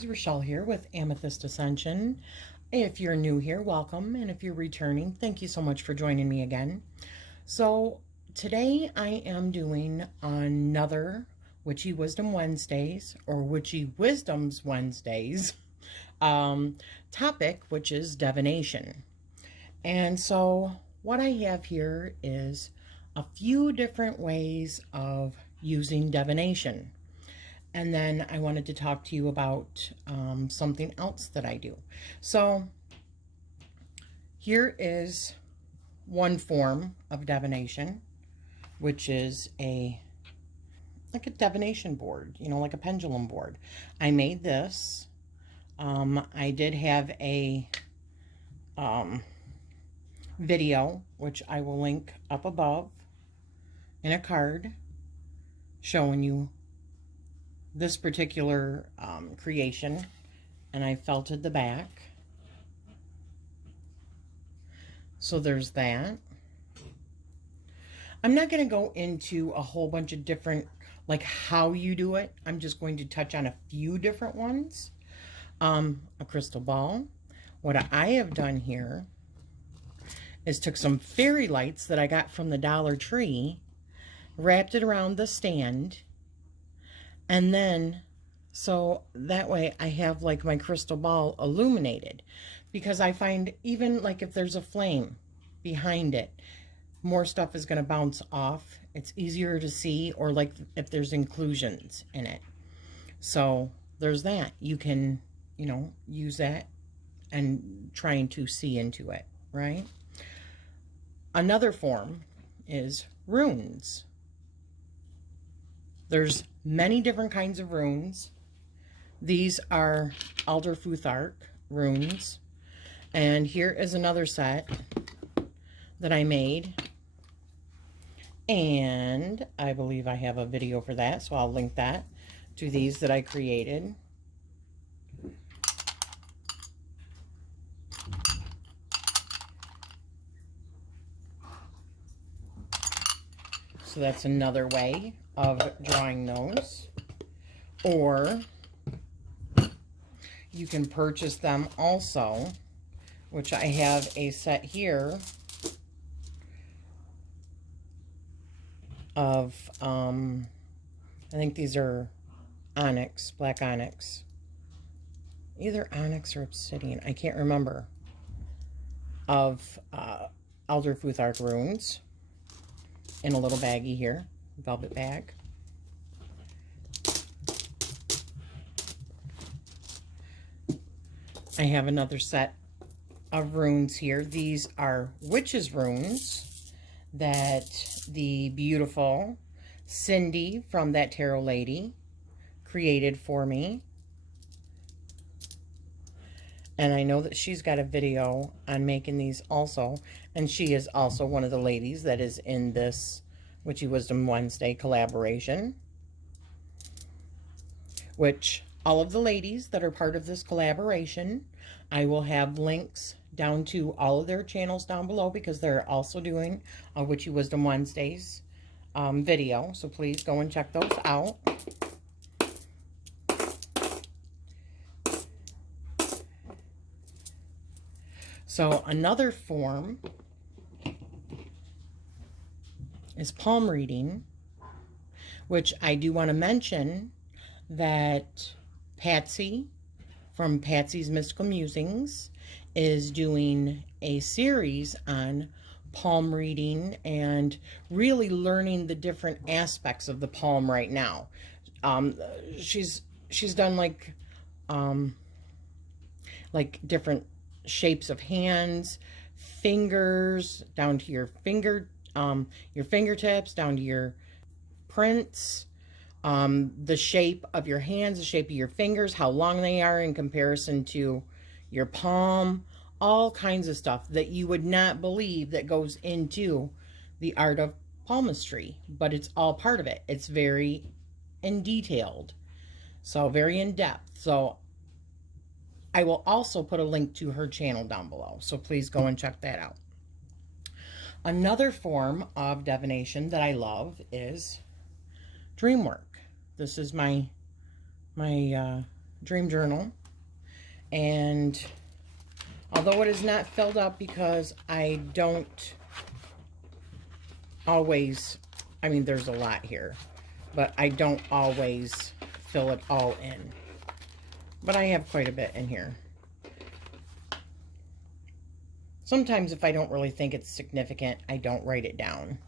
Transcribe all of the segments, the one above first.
guys, Rachele here with Amethyst Ascension. If you're new here, welcome, and if you're returning, thank you so much for joining me again. So today I am doing another Witchy Wisdom Wednesdays, or Witchy Wisdoms Wednesdays topic, which is divination. And so what I have here is a few different ways of using divination. And then I wanted to talk to you about something else that I do. So here is one form of divination, which is like a divination board, you know, like a pendulum board. I made this. I did have a video, which I will link up above in a card, showing you this particular creation, and I felted the back. So there's that. I'm not going to go into a whole bunch of different, like how you do it. I'm just going to touch on a few different ones. A crystal ball. What I have done here is took some fairy lights that I got from the Dollar Tree, wrapped it around the stand, and then, so that way I have like my crystal ball illuminated, because I find even like if there's a flame behind it, more stuff is going to bounce off. It's easier to see, or like if there's inclusions in it. So there's that. You can, you know, use that and trying to see into it, right? Another form is runes. There's many different kinds of runes. These are Alder Futhark runes. And here is another set that I made. And I believe I have a video for that, so I'll link that to these that I created. So that's another way of drawing those. Or you can purchase them also, which I have a set here of, I think these are onyx, black onyx. Either onyx or obsidian, I can't remember. Of Alder Futhark runes in a little baggie here, velvet bag. I have another set of runes here. These are witches runes that the beautiful Cindy from ThatTarotLady created for me. And I know that she's got a video on making these also. And she is also one of the ladies that is in this Witchy Wisdom Wednesday collaboration. Which all of the ladies that are part of this collaboration, I will have links down to all of their channels down below, because they're also doing a Witchy Wisdom Wednesdays video. So please go and check those out. So another form is palm reading, which I do want to mention that Patsy from Patsy's Mystical Musings is doing a series on palm reading and really learning the different aspects of the palm right now. She's done like different shapes of hands, fingers, down to your fingertips, down to your prints, the shape of your hands, the shape of your fingers, how long they are in comparison to your palm, all kinds of stuff that you would not believe that goes into the art of palmistry, but it's all part of it. It's very in detailed, so very in depth. So I will also put a link to her channel down below, so please go and check that out. Another form of divination that I love is dream work. This is my dream journal. And although it is not filled up because I don't always, I mean, there's a lot here, but I don't always fill it all in. But I have quite a bit in here. Sometimes if I don't really think it's significant, I don't write it down.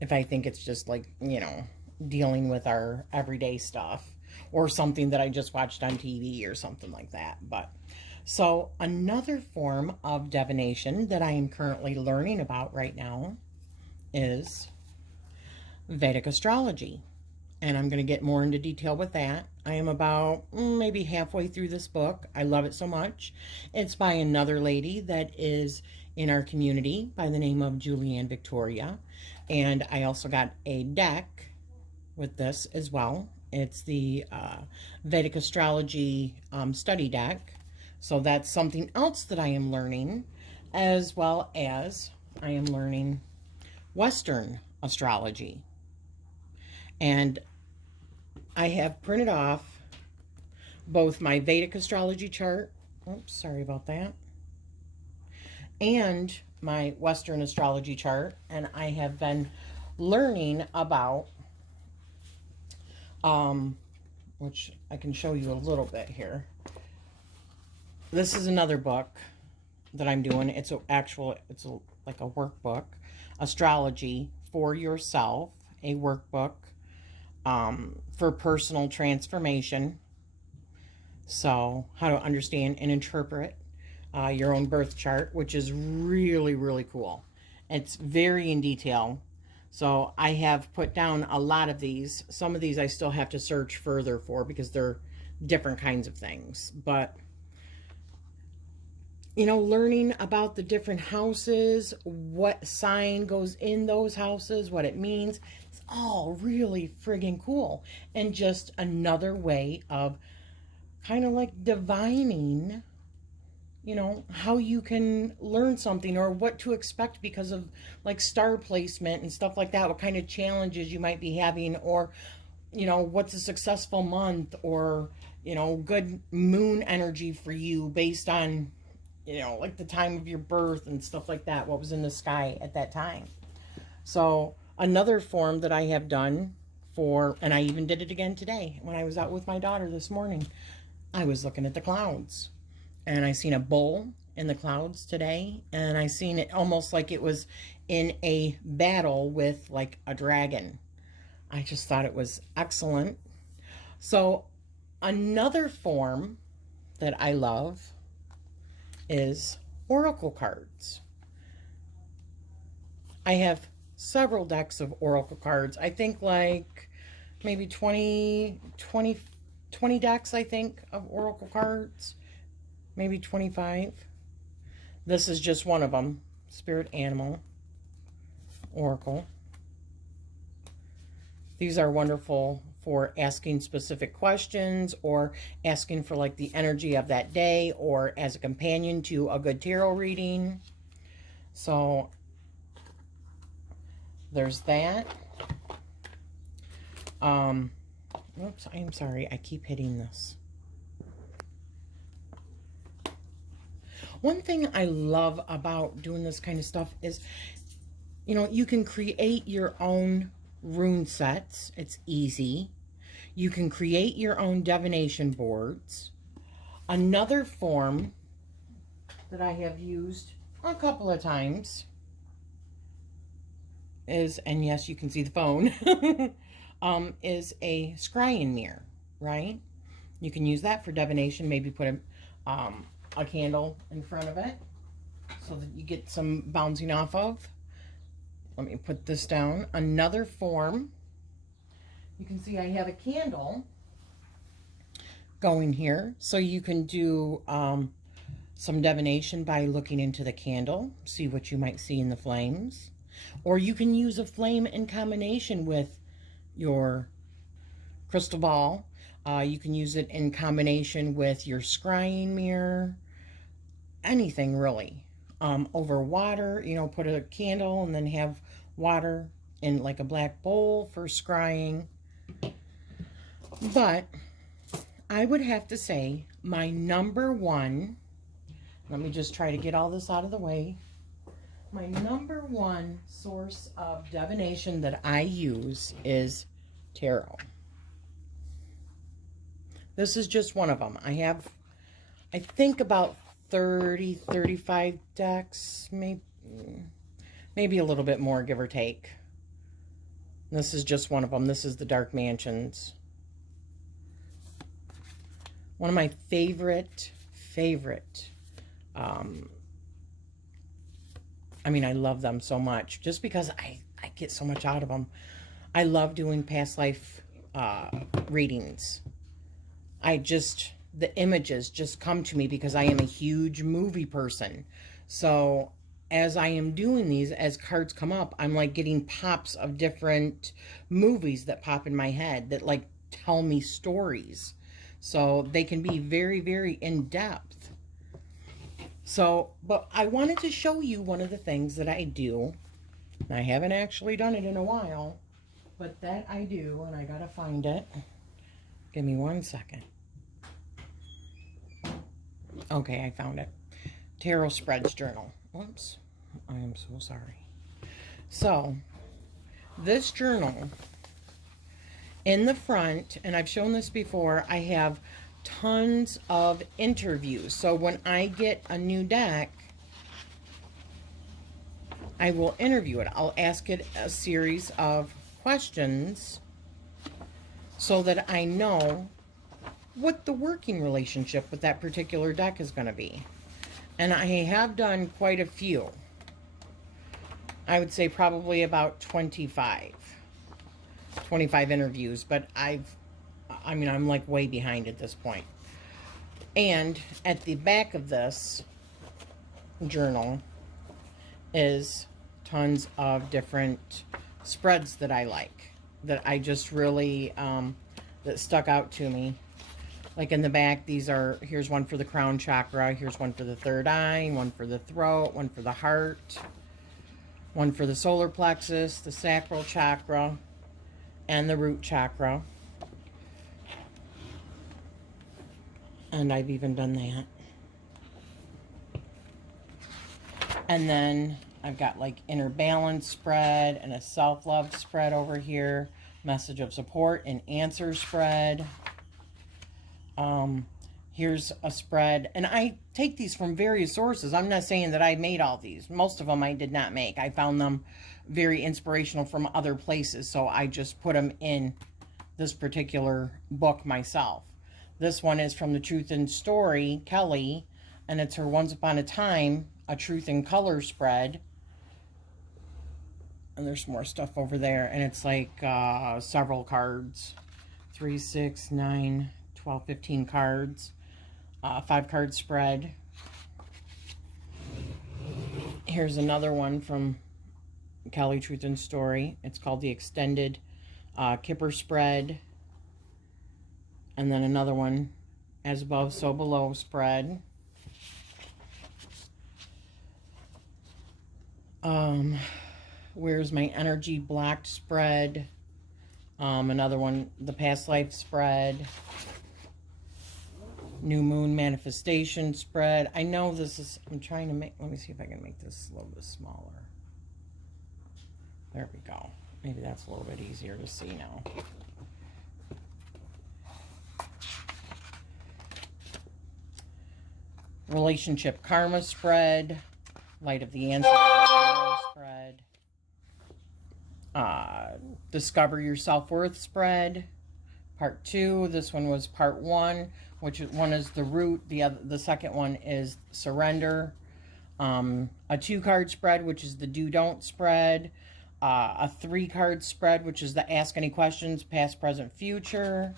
If I think it's just like, you know, dealing with our everyday stuff or something that I just watched on TV or something like that. But so another form of divination that I am currently learning about right now is Vedic astrology. And I'm going to get more into detail with that. I am about maybe halfway through this book. I love it so much. It's by another lady that is in our community by the name of Julianne Victoria. And I also got a deck with this as well. It's the Vedic astrology study deck. So that's something else that I am learning, as well as I am learning Western astrology. And I have printed off both my Vedic astrology chart, oops, sorry about that, and my Western astrology chart, and I have been learning about, which I can show you a little bit here. This is another book that I'm doing. It's like a workbook, Astrology for Yourself, a workbook for personal transformation. So how to understand and interpret your own birth chart, which is really, really cool. It's very in detail. So I have put down a lot of these. Some of these I still have to search further for because they're different kinds of things. But, you know, learning about the different houses, what sign goes in those houses, what it means, it's all really friggin' cool. And just another way of kind of like divining, you know, how you can learn something or what to expect because of like star placement and stuff like that, what kind of challenges you might be having, or, you know, what's a successful month, or, you know, good moon energy for you based on, you know, like the time of your birth and stuff like that, what was in the sky at that time. So another form that I have done for, and I even did it again today when I was out with my daughter this morning, I was looking at the clouds and I seen a bull in the clouds today, and I seen it almost like it was in a battle with like a dragon. I just thought it was excellent. So another form that I love is oracle cards. I have several decks of oracle cards. I think like maybe 20 decks, I think, of oracle cards. Maybe 25. This is just one of them. Spirit Animal Oracle. These are wonderful for asking specific questions or asking for like the energy of that day or as a companion to a good tarot reading. So there's that. Oops, I'm sorry. I keep hitting this. One thing I love about doing this kind of stuff is, you know, you can create your own rune sets. It's easy. You can create your own divination boards. Another form that I have used a couple of times is, and yes, you can see the phone, is a scrying mirror, right? You can use that for divination. Maybe put a candle in front of it so that you get some bouncing off of. Let me put this down. Another form, you can see I have a candle going here, so you can do some divination by looking into the candle, see what you might see in the flames, or you can use a flame in combination with your crystal ball. You can use it in combination with your scrying mirror, anything really. Over water, you know, put a candle and then have water in like a black bowl for scrying. But I would have to say my number one, let me just try to get all this out of the way. My number one source of divination that I use is tarot. This is just one of them. I have, I think, about 30, 35 decks, maybe a little bit more, give or take. This is just one of them. This is the Dark Mansions. One of my favorite, I mean, I love them so much just because I get so much out of them. I love doing past life readings. The images just come to me because I am a huge movie person. So as I am doing these, as cards come up, I'm like getting pops of different movies that pop in my head that like tell me stories. So they can be very, very in-depth. So, but I wanted to show you one of the things that I do. I haven't actually done it in a while, but that I do, and I gotta find it. Give me 1 second. Okay, I found it. Tarot Spreads Journal. Whoops. I am so sorry. So, this journal, in the front, and I've shown this before, I have tons of interviews. So when I get a new deck, I will interview it. I'll ask it a series of questions so that I know what the working relationship with that particular deck is going to be. And I have done quite a few. I would say probably about 25 interviews, but I'm like way behind at this point. And at the back of this journal is tons of different spreads that I like, that I just really, that stuck out to me. Like in the back, here's one for the crown chakra, here's one for the third eye, one for the throat, one for the heart, one for the solar plexus, the sacral chakra, and the root chakra. And I've even done that. And then I've got like inner balance spread and a self-love spread over here. Message of support and answer spread. Here's a spread. And I take these from various sources. I'm not saying that I made all these. Most of them I did not make. I found them very inspirational from other places. So I just put them in this particular book myself. This one is from the Truth in Story, Kelly, and it's her Once Upon a Time, a Truth in Color spread. And there's more stuff over there, and it's like several cards. 3, 6, 9, 12, 15 cards. 5-card spread. Here's another one from Kelly, Truth in Story. It's called the Extended Kipper spread. And then another one, As Above, So Below spread. Where's My Energy Blocked spread. Another one, the Past Life spread. New Moon Manifestation spread. I know this is, I'm trying to make, let me see if I can make this a little bit smaller. There we go. Maybe that's a little bit easier to see now. Relationship Karma spread. Light of the Ancestors spread. Discover Your Self-Worth spread. Part 2. This one was part 1, which one is the root. The second one is surrender. A 2-card spread, which is the do-don't spread. A 3-card spread, which is the ask any questions, past, present, future.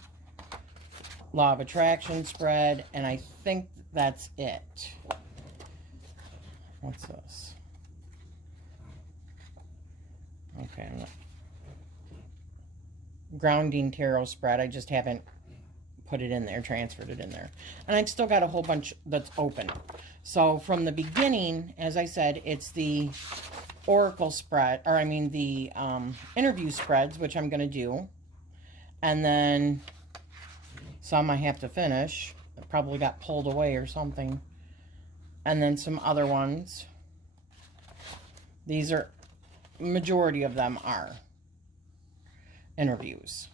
Law of Attraction spread. And I think that's it. What's this? Okay. Grounding Tarot spread. I just haven't put it in there, transferred it in there. And I've still got a whole bunch that's open. So from the beginning, as I said, it's the Oracle spread, or I mean the interview spreads, which I'm going to do. And then Some I have to finish. It probably got pulled away or something. And then some other ones. These are, majority of them are interviews.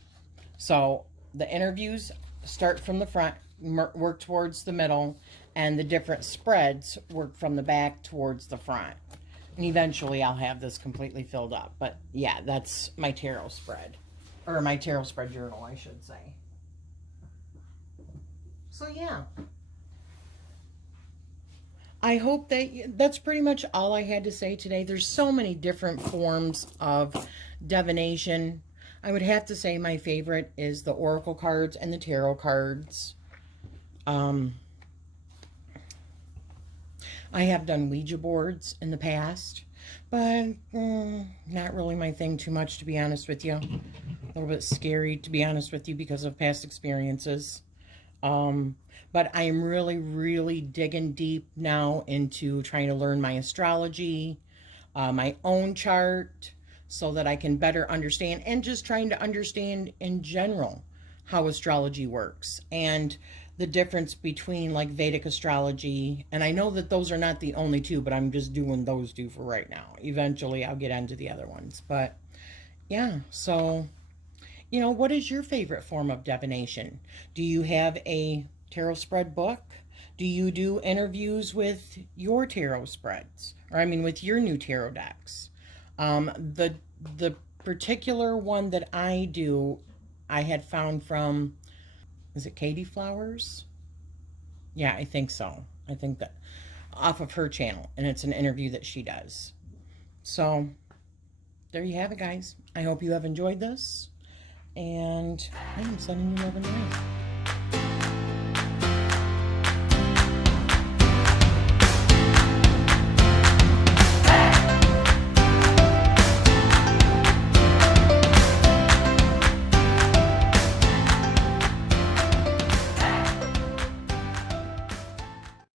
So the interviews start from the front, work towards the middle, and the different spreads work from the back towards the front. And eventually I'll have this completely filled up. But yeah, that's my tarot spread. Or my tarot spread journal, I should say. So yeah. I hope that's pretty much all I had to say today. There's so many different forms of divination. I would have to say my favorite is the oracle cards and the tarot cards. I have done Ouija boards in the past, but not really my thing too much, to be honest with you. A little bit scary, to be honest with you, because of past experiences. But I am really, really digging deep now into trying to learn my astrology, my own chart, so that I can better understand, and just trying to understand in general how astrology works and the difference between like Vedic astrology. And I know that those are not the only two, but I'm just doing those two for right now. Eventually I'll get into the other ones. But yeah, so, you know, what is your favorite form of divination? Do you have a tarot spread book? Do you do interviews with your tarot spreads? Or I mean with your new tarot decks? The particular one that I do, I had found from, is it Katie Flowers? Yeah, I think so. I think that off of her channel, and it's an interview that she does. So there you have it, guys. I hope you have enjoyed this, and I am sending you love and light.